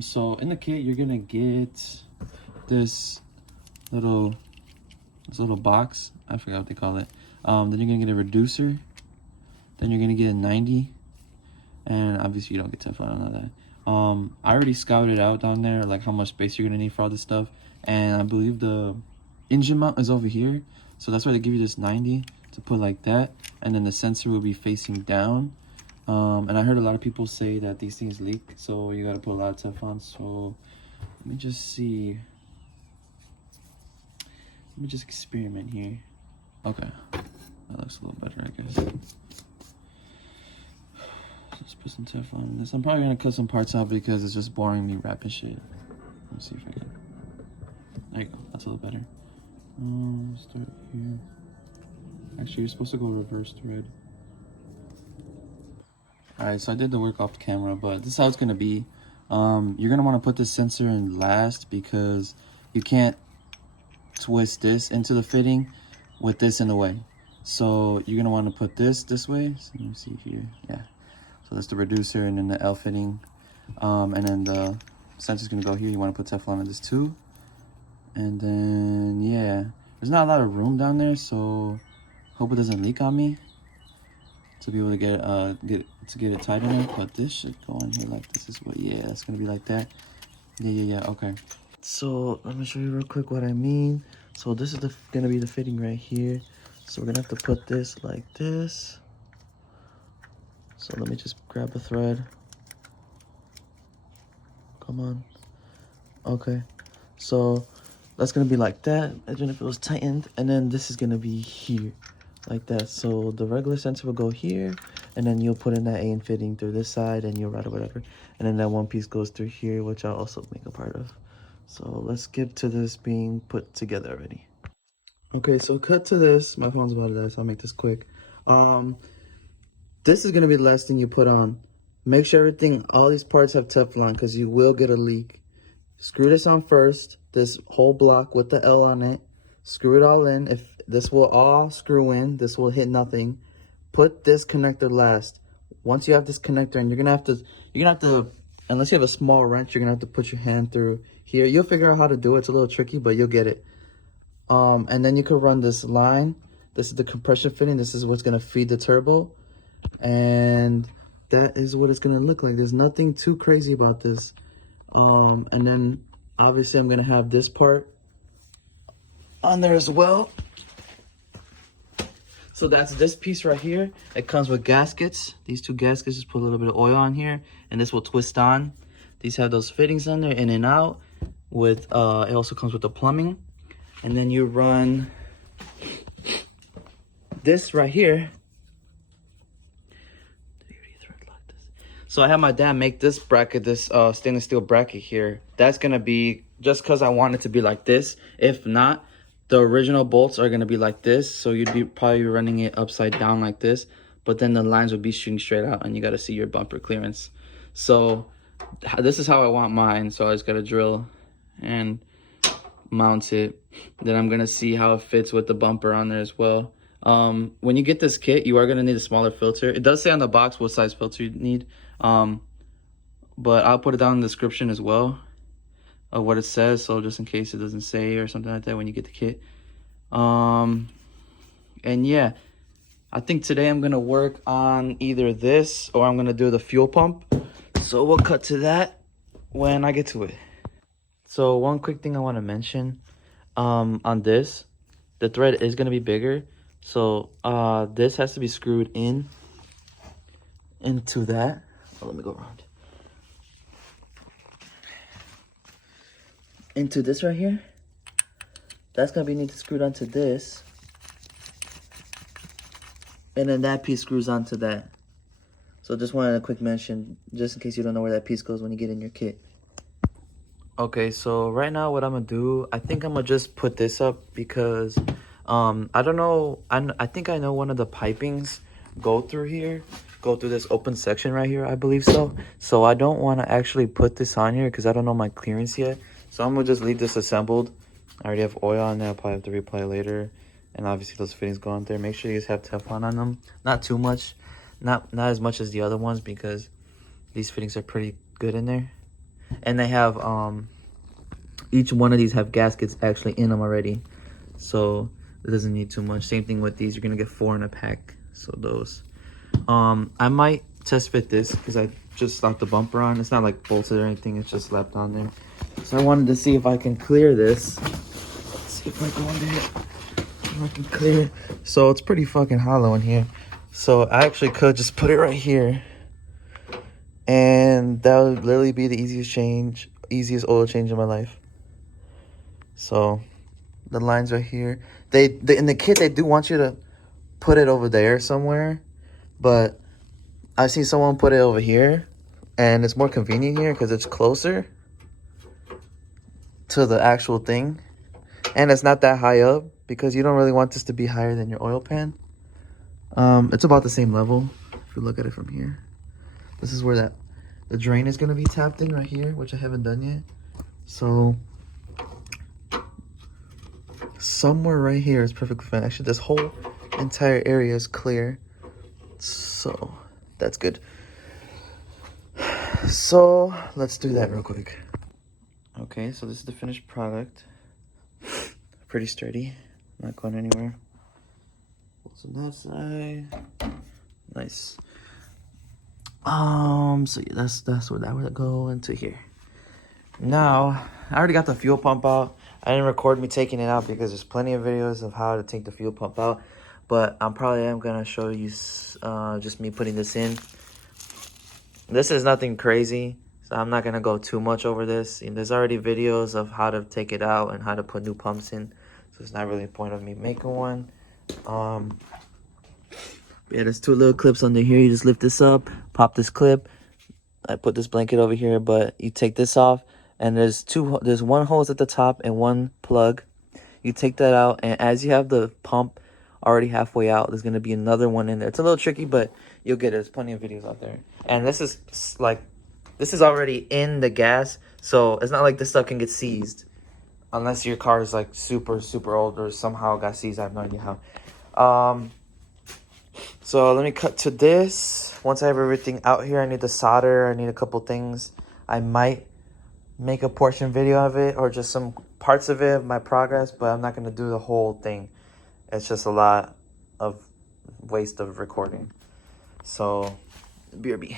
So in the kit, you're gonna get this little box. I forgot what they call it. Then you're gonna get a reducer. Then you're gonna get a 90, and obviously you don't get Teflon on all that. I already scouted out down there like how much space you're gonna need for all this stuff, and I believe the engine mount is over here, so that's why they give you this 90 to put like that, and then the sensor will be facing down. And I heard a lot of people say that these things leak, so you gotta put a lot of Teflon. So let me just see. Let me just experiment here. Okay, that looks a little better, I guess. Let's put some Teflon in this. I'm probably gonna cut some parts out because it's just boring me wrapping shit. Let me see if I can. There you go. That's a little better. Start here. Actually, you're supposed to go reverse thread. Alright, so I did the work off camera, but this is how it's gonna be. You're gonna want to put this sensor in last because you can't twist this into the fitting with this in the way. So you're gonna want to put this way. So let me see here. Yeah. So that's the reducer, and then the L fitting, and then the sensor's gonna go here. You want to put Teflon in this too, and then yeah, there's not a lot of room down there, so hope it doesn't leak on me to be able to get it tight in there. But this should go in here like this is what. Yeah, it's gonna be like that. Yeah. Okay. So let me show you real quick what I mean. So this is gonna be the fitting right here. So we're gonna have to put this like this. So let me just grab a thread. Come on. Okay. So that's gonna be like that. Imagine if it was tightened. And then this is gonna be here. Like that. So the regular sensor will go here. And then you'll put in that A fitting through this side and you'll route or whatever. And then that one piece goes through here, which I'll also make a part of. So let's get to this being put together already. Okay, so cut to this. My phone's about to die, so I'll make this quick. This is gonna be the last thing you put on. Make sure all these parts have Teflon because you will get a leak. Screw this on first, this whole block with the L on it. Screw it all in. If this will all screw in, this will hit nothing. Put this connector last. Once you have this connector, and you're gonna have to, unless you have a small wrench, you're gonna have to put your hand through here. You'll figure out how to do it. It's a little tricky, but you'll get it. And then you could run this line. This is the compression fitting. This is what's gonna feed the turbo. And that is what it's gonna look like. There's nothing too crazy about this. And then obviously I'm gonna have this part on there as well. So that's this piece right here. It comes with gaskets. These two gaskets, just put a little bit of oil on here, and this will twist on. These have those fittings on there, in and out. With it also comes with the plumbing. And then you run this right here. So I have my dad make this bracket, this stainless steel bracket here. That's gonna be just because I want it to be like this. If not, the original bolts are gonna be like this. So you'd be probably running it upside down like this, but then the lines would be shooting straight out and you gotta see your bumper clearance. So this is how I want mine. So I just gotta drill and mount it. Then I'm gonna see how it fits with the bumper on there as well. When you get this kit, you are gonna need a smaller filter. It does say on the box what size filter you need. But I'll put it down in the description as well of what it says, so just in case it doesn't say or something like that when you get the kit. And yeah, I think today I'm gonna work on either this or I'm gonna do the fuel pump. So we'll cut to that when I get to it. So one quick thing I want to mention, on this, the thread is gonna be bigger. So this has to be screwed into that. Oh, let me go around. Into this right here. That's gonna need to screwed onto this. And then that piece screws onto that. So just wanted a quick mention, just in case you don't know where that piece goes when you get in your kit. Okay, so right now what I'm gonna do, I think I'm gonna just put this up because I don't know, I think I know one of the pipings go through this open section right here, I believe so. So I don't want to actually put this on here because I don't know my clearance yet. So I'm gonna just leave this assembled. I already have oil on there. I'll probably have to reapply later. And obviously those fittings go on there. Make sure you guys have Teflon on them. Not too much. Not as much as the other ones because these fittings are pretty good in there. And they have each one of these have gaskets actually in them already, so it doesn't need too much. Same thing with these, you're gonna get 4 in a pack. So those I might test fit this because I just slapped the bumper on. It's not like bolted or anything, it's just slapped on there. So I wanted to see if I can clear this. Let's see if I go under here, if I can clear it. So it's pretty fucking hollow in here, so I actually could just put it right here, and that would literally be the easiest oil change in my life. So the lines right here, they in the kit they do want you to put it over there somewhere, but I've seen someone put it over here, and it's more convenient here because it's closer to the actual thing, and it's not that high up because you don't really want this to be higher than your oil pan. It's about the same level if you look at it from here. This is where the drain is going to be tapped in right here, which I haven't done yet. So somewhere right here is perfectly fine. Actually, this whole entire area is clear, so that's good. So let's do that real quick. Okay, so this is the finished product. Pretty sturdy, not going anywhere. What's on that side? Nice. So yeah, that's where that would go into here. Now I already got the fuel pump out. I didn't record me taking it out because there's plenty of videos of how to take the fuel pump out, but I'm probably gonna show you just me putting this in. This is nothing crazy, so I'm not gonna go too much over this. And there's already videos of how to take it out and how to put new pumps in, so it's not really a point of me making one. Yeah, there's 2 little clips under here. You just lift this up, pop this clip. I put this blanket over here, but you take this off, and there's 1 hose at the top and 1 plug. You take that out, and as you have the pump already halfway out, there's gonna be another one in there. It's a little tricky, but you'll get it. There's plenty of videos out there. And this is already in the gas, so it's not like this stuff can get seized unless your car is like super old or somehow got seized. I have no idea how. So let me cut to this. Once I have everything out here, I need to solder. I need a couple things. I might make a portion video of it or just some parts of it, of my progress, but I'm not going to do the whole thing. It's just a lot of waste of recording. So, BRB.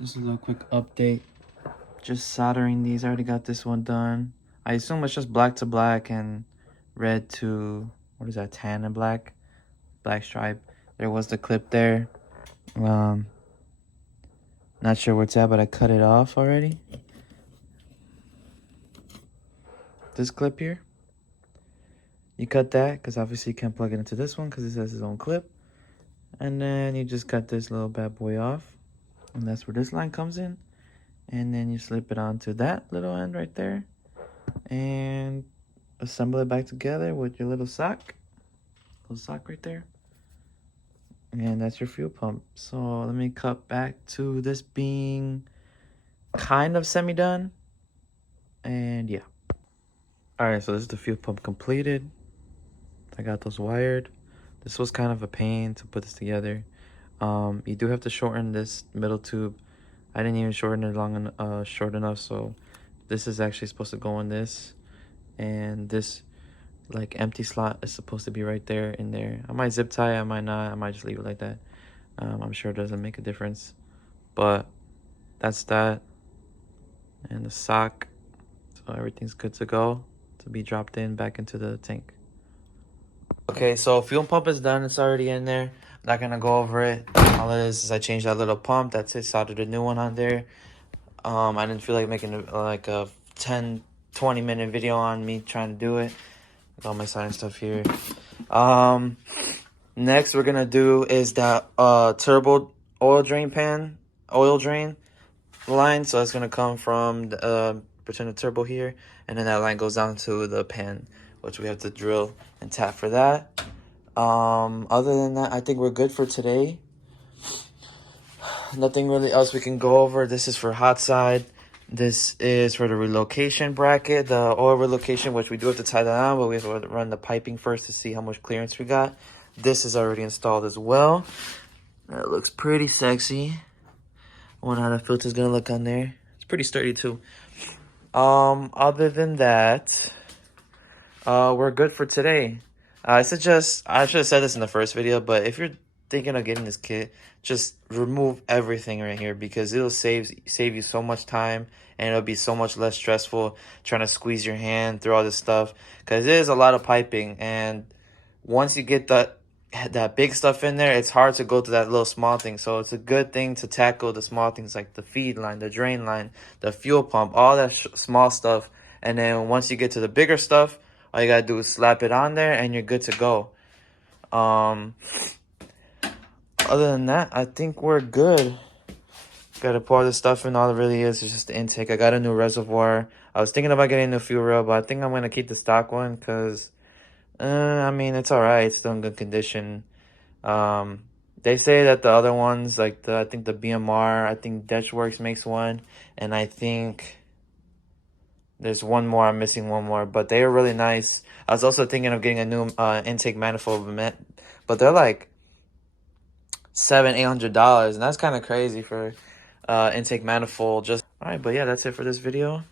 Just a little quick update. Just soldering these. I already got this one done. I assume it's just black to black and red to, what is that, tan and black? Black stripe. There was the clip there. Not sure where it's at, but I cut it off already. This clip here. You cut that because obviously you can't plug it into this one because it has its own clip. And then you just cut this little bad boy off. And that's where this line comes in. And then you slip it onto that little end right there. And assemble it back together with your little sock. Little sock right there. And that's your fuel pump. So let me cut back to this being kind of semi-done. And yeah. Alright, so this is the fuel pump completed. I got those wired. This was kind of a pain to put this together. You do have to shorten this middle tube. I didn't even shorten it short enough, so this is actually supposed to go in this. And this like empty slot is supposed to be right there in there. I might zip tie, I might not, I might just leave it like that. I'm sure it doesn't make a difference, but that's that. And the sock, so everything's good to go to be dropped in back into the tank. Okay, so fuel pump is done. It's already in there. I'm not gonna go over it. All it is I changed that little pump. That's it. Soldered a new one on there. I didn't feel like making like a 10-20 minute video on me trying to do it. All my sign stuff here. Next we're gonna do is that turbo oil drain line. So that's gonna come from the pretend the turbo here, and then that line goes down to the pan, which we have to drill and tap for that. Other than that, I think we're good for today. Nothing really else we can go over. This is for hot side. This is for the relocation bracket, the oil relocation, which we do have to tie that on, but we have to run the piping first to see how much clearance we got. This is already installed as well. That looks pretty sexy. I wonder how the filter's gonna look on there. It's pretty sturdy too. Other than that, we're good for today. I should have said this in the first video, but if you're thinking of getting this kit, just remove everything right here, because it'll save you so much time, and it'll be so much less stressful trying to squeeze your hand through all this stuff, because it is a lot of piping, and once you get that big stuff in there, it's hard to go to that little small thing. So it's a good thing to tackle the small things like the feed line, the drain line, the fuel pump, all that small stuff. And then once you get to the bigger stuff, all you gotta do is slap it on there and you're good to go. Other than that, I think we're good. Gotta pour this stuff in. All it really is just the intake. I got a new reservoir. I was thinking about getting a new fuel rail, but I think I'm gonna keep the stock one because I mean, it's alright. It's still in good condition. They say that the other ones, like I think the BMR, I think Dutchworks makes one, and I think there's one more. I'm missing one more, but they are really nice. I was also thinking of getting a new intake manifold, but they're like $700-800, and that's kind of crazy for intake manifold. Just all right, but yeah, that's it for this video.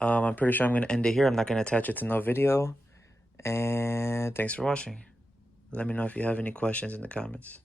I'm pretty sure I'm gonna end it here. I'm not gonna attach it to no video. And thanks for watching. Let me know if you have any questions in the comments.